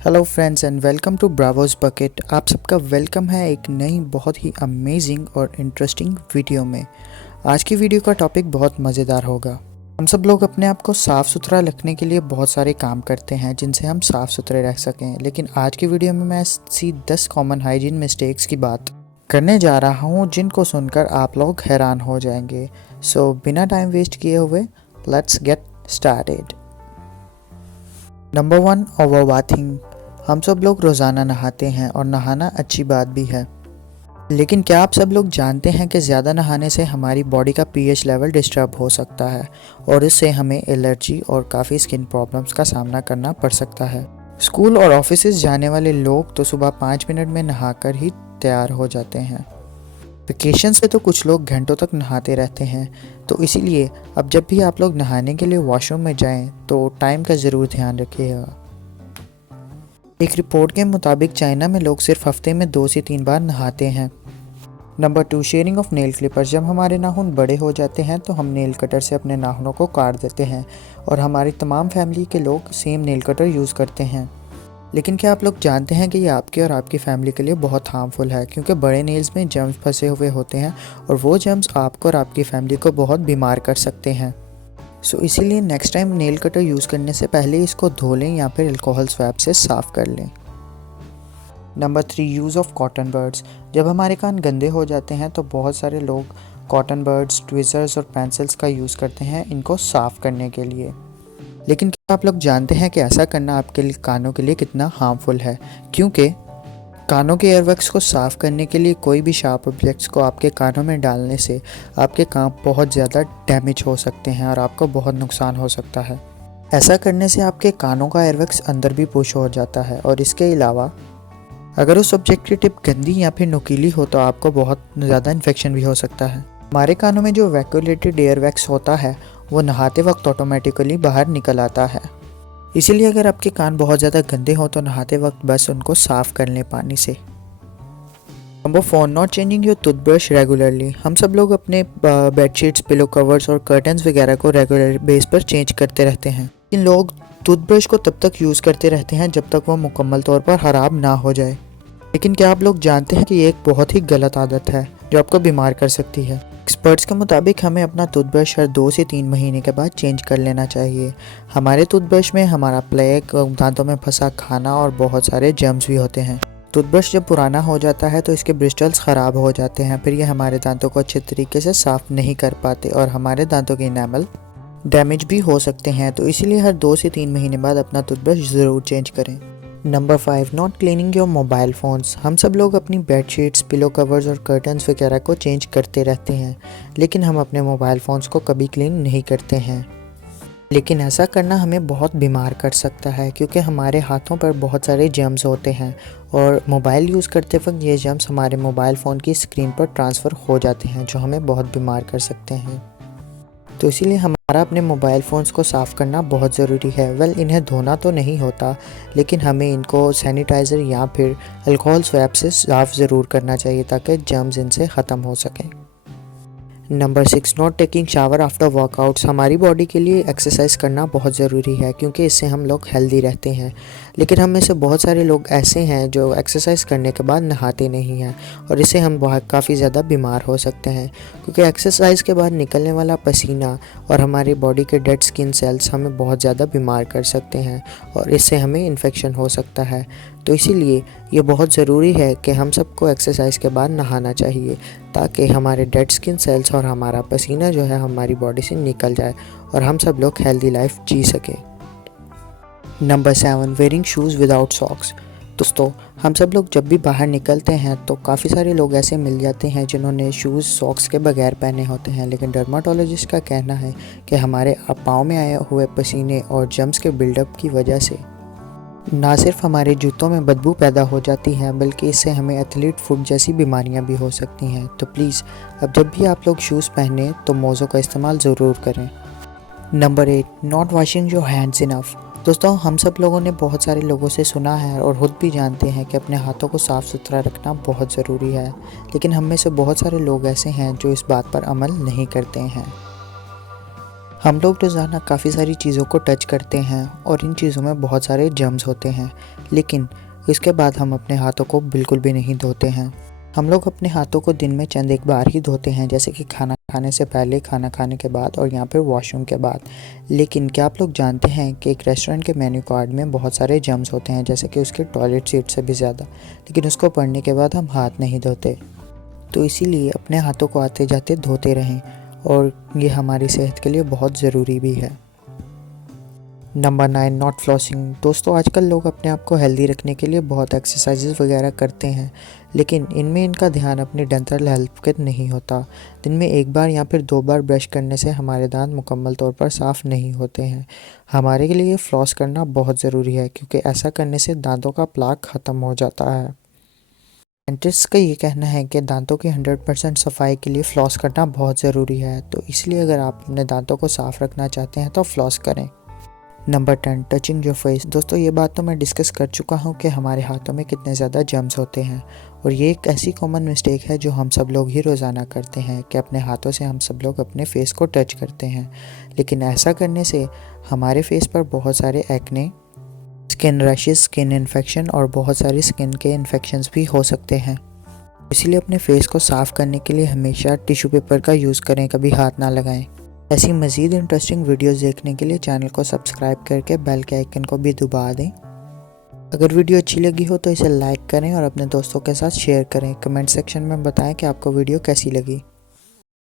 Hello friends and welcome to Bravos Bucket. आप सबका welcome है एक नई बहुत ही अमेजिंग और इंटरेस्टिंग वीडियो में। आज की वीडियो का टॉपिक बहुत मज़ेदार होगा। हम सब लोग अपने आप को साफ़ सुथरा रखने के लिए बहुत सारे काम करते हैं जिनसे हम साफ़ सुथरे रह सकें, लेकिन आज की वीडियो में मैं ऐसी 10 कॉमन हाइजीन मिस्टेक्स की बात करने जा रहा हूँ जिनको सुनकर आप लोग हैरान हो जाएंगे। सो बिना टाइम वेस्ट किए हुए let's get started. Number 1, over bathing. हम सब लोग रोज़ाना नहाते हैं और नहाना अच्छी बात भी है, लेकिन क्या आप सब लोग जानते हैं कि ज़्यादा नहाने से हमारी बॉडी का पीएच लेवल डिस्टर्ब हो सकता है और इससे हमें एलर्जी और काफ़ी स्किन प्रॉब्लम्स का सामना करना पड़ सकता है। स्कूल और ऑफिसेज जाने वाले लोग तो सुबह 5 मिनट में नहाकर ही तैयार हो जाते हैं। वेकेशन से तो कुछ लोग घंटों तक नहाते रहते हैं, तो इसीलिए अब जब भी आप लोग नहाने के लिए वॉशरूम में जाएं तो टाइम का ज़रूर ध्यान रखिएगा। एक रिपोर्ट के मुताबिक चाइना में लोग सिर्फ हफ्ते में 2 से 3 बार नहाते हैं। Number 2, sharing of nail Clippers. जब हमारे नाखून बड़े हो जाते हैं तो हम नेल कटर से अपने नाखूनों को काट देते हैं और हमारी तमाम फैमिली के लोग सेम नेल कटर यूज़ करते हैं। लेकिन क्या आप लोग जानते हैं कि ये आपके और आपकी फैमिली के लिए बहुत हार्मफुल है, क्योंकि बड़े नेल्स में जर्म्स फंसे हुए होते हैं और वो जर्म्स आपको और आपकी फैमिली को बहुत बीमार कर सकते हैं। सो इसीलिए next time nail cutter use करने से पहले इसको धो लें या फिर अल्कोहल स्वैब से साफ़ कर लें। Number 3, use of cotton birds. जब हमारे कान गंदे हो जाते हैं तो बहुत सारे लोग कॉटन बर्ड्स, ट्विज़र्स और पेंसिल्स का यूज़ करते हैं इनको साफ़ करने के लिए। लेकिन क्या आप लोग जानते हैं कि ऐसा करना आपके लिए कानों के लिए कितना हार्मफुल है, क्योंकि कानों के एयरवैक्स को साफ़ करने के लिए कोई भी शार्प ऑब्जेक्ट्स को आपके कानों में डालने से आपके कान बहुत ज़्यादा डैमेज हो सकते हैं और आपको बहुत नुकसान हो सकता है। ऐसा करने से आपके कानों का एयरवैक्स अंदर भी पुश हो जाता है और इसके अलावा अगर उस ऑब्जेक्ट की टिप गंदी या फिर नुकीली हो तो आपको बहुत ज़्यादा इन्फेक्शन भी हो सकता है। हमारे कानों में जो वैक्यूलेटेड एयरवैक्स होता है वो नहाते वक्त ऑटोमेटिकली बाहर निकल आता है। इसीलिए अगर आपके कान बहुत ज़्यादा गंदे हो तो नहाते वक्त बस उनको साफ़ कर लें पानी से। Number 4, not changing your toothbrush regularly. हम सब लोग अपने बेडशीट्स, पिलो कवर्स और कर्टन्स वगैरह को रेगुलर बेस पर चेंज करते रहते हैं। इन लोग टूथब्रश को तब तक यूज़ करते रहते हैं जब तक वो मुकम्मल तौर पर ख़राब ना हो जाए। लेकिन क्या आप लोग जानते हैं कि ये एक बहुत ही गलत आदत है जो आपको बीमार कर सकती है। एक्सपर्ट्स के मुताबिक हमें अपना टूथब्रश हर 2 से 3 महीने के बाद चेंज कर लेना चाहिए। हमारे टूथब्रश में हमारा प्लेक, दांतों में फंसा खाना और बहुत सारे जर्म्स भी होते हैं। टूथब्रश जब पुराना हो जाता है तो इसके ब्रिस्टल्स ख़राब हो जाते हैं, फिर ये हमारे दांतों को अच्छे तरीके से साफ़ नहीं कर पाते और हमारे दांतों के इनेमल डैमेज भी हो सकते हैं। तो इसीलिए हर 2 से 3 महीने बाद अपना टूथब्रश ज़रूर चेंज करें। Number 5, not cleaning your mobile phones. हम सब लोग अपनी बेडशीट्स, पिलो कवर्स और कर्टन्स वगैरह को चेंज करते रहते हैं, लेकिन हम अपने मोबाइल फ़ोन्स को कभी क्लीन नहीं करते हैं। लेकिन ऐसा करना हमें बहुत बीमार कर सकता है, क्योंकि हमारे हाथों पर बहुत सारे जर्म्स होते हैं और मोबाइल यूज़ करते वक्त ये जर्म्स हमारे मोबाइल फ़ोन की स्क्रीन पर ट्रांसफ़र हो जाते हैं, जो हमें बहुत बीमार कर सकते हैं। तो इसीलिए हमारा अपने मोबाइल फ़ोन्स को साफ़ करना बहुत ज़रूरी है। इन्हें धोना तो नहीं होता, लेकिन हमें इनको सैनिटाइज़र या फिर अल्कोहल स्वैब से साफ़ ज़रूर करना चाहिए ताकि जर्म्स इनसे ख़त्म हो सकें। Number 6, not taking shower after workouts. हमारी बॉडी के लिए एक्सरसाइज करना बहुत ज़रूरी है, क्योंकि इससे हम लोग हेल्दी रहते हैं। लेकिन हम में से बहुत सारे लोग ऐसे हैं जो एक्सरसाइज करने के बाद नहाते नहीं हैं और इससे हम काफ़ी ज़्यादा बीमार हो सकते हैं, क्योंकि एक्सरसाइज के बाद निकलने वाला पसीना और हमारी बॉडी के डेड स्किन सेल्स हमें बहुत ज़्यादा बीमार कर सकते हैं और इससे हमें इन्फेक्शन हो सकता है। तो इसीलिए ये बहुत ज़रूरी है कि हम सबको एक्सरसाइज के बाद नहाना चाहिए, ताकि हमारे डेड स्किन सेल्स और हमारा पसीना जो है हमारी बॉडी से निकल जाए और हम सब लोग हेल्दी लाइफ जी सकें। Number 7, wearing shoes without socks. दोस्तों, हम सब लोग जब भी बाहर निकलते हैं तो काफ़ी सारे लोग ऐसे मिल जाते हैं जिन्होंने शूज़ सॉक्स के बगैर पहने होते हैं, लेकिन डर्माटोलॉजिस्ट का कहना है कि हमारे पाँव में आए हुए पसीने और जर्म्स के बिल्डअप की वजह से ना सिर्फ हमारे जूतों में बदबू पैदा हो जाती है, बल्कि इससे हमें एथलीट फुट जैसी बीमारियां भी हो सकती हैं। तो प्लीज़ अब जब भी आप लोग शूज़ पहने तो मोज़ों का इस्तेमाल ज़रूर करें। Number 8, not washing your hands enough. दोस्तों, हम सब लोगों ने बहुत सारे लोगों से सुना है और खुद भी जानते हैं कि अपने हाथों को साफ़ सुथरा रखना बहुत ज़रूरी है, लेकिन हम में से बहुत सारे लोग ऐसे हैं जो इस बात पर अमल नहीं करते हैं। हम लोग रोज़ाना काफ़ी सारी चीज़ों को टच करते हैं और इन चीज़ों में बहुत सारे जर्म्स होते हैं, लेकिन इसके बाद हम अपने हाथों को बिल्कुल भी नहीं धोते हैं। हम लोग अपने हाथों को दिन में चंद एक बार ही धोते हैं, जैसे कि खाना खाने से पहले, खाना खाने के बाद और यहाँ पे वॉशरूम के बाद। लेकिन क्या आप लोग जानते हैं कि एक रेस्टोरेंट के मेन्यू कार्ड में बहुत सारे जर्म्स होते हैं, जैसे कि उसके टॉयलेट सीट से भी ज़्यादा, लेकिन उसको पढ़ने के बाद हम हाथ नहीं धोते। तो इसीलिए अपने हाथों को आते जाते धोते रहें और ये हमारी सेहत के लिए बहुत ज़रूरी भी है। Number 9, not flossing. दोस्तों, आजकल लोग अपने आप को हेल्दी रखने के लिए बहुत एक्सरसाइजेस वगैरह करते हैं, लेकिन इनमें इनका ध्यान अपनी डेंटल हेल्थ पे नहीं होता। दिन में एक बार या फिर 2 बार ब्रश करने से हमारे दांत मुकम्मल तौर पर साफ़ नहीं होते हैं। हमारे लिए फ्लॉस करना बहुत ज़रूरी है, क्योंकि ऐसा करने से दांतों का प्लाक ख़त्म हो जाता है। डेंटिस्ट का ये कहना है कि दांतों की 100% सफाई के लिए फ्लॉस करना बहुत ज़रूरी है, तो इसलिए अगर आप अपने दांतों को साफ़ रखना चाहते हैं तो फ्लॉस करें। Number 10, touching your face. दोस्तों, ये बात तो मैं डिस्कस कर चुका हूँ कि हमारे हाथों में कितने ज़्यादा जर्म्स होते हैं, और ये एक ऐसी कॉमन मिस्टेक है जो हम सब लोग ही रोज़ाना करते हैं कि अपने हाथों से हम सब लोग अपने फेस को टच करते हैं। लेकिन ऐसा करने से हमारे फेस पर बहुत सारे acne, skin rashes, skin infection और बहुत सारी स्किन के इन्फेक्शंस भी हो सकते हैं। इसीलिए अपने फेस को साफ़ करने के लिए हमेशा टिश्यू पेपर का यूज़ करें, कभी हाथ ना लगाएं। ऐसी मज़ीद इंटरेस्टिंग वीडियोस देखने के लिए चैनल को सब्सक्राइब करके बेल के आइकन को भी दबा दें। अगर वीडियो अच्छी लगी हो तो इसे लाइक करें और अपने दोस्तों के साथ शेयर करें। कमेंट सेक्शन में बताएं कि आपको वीडियो कैसी लगी।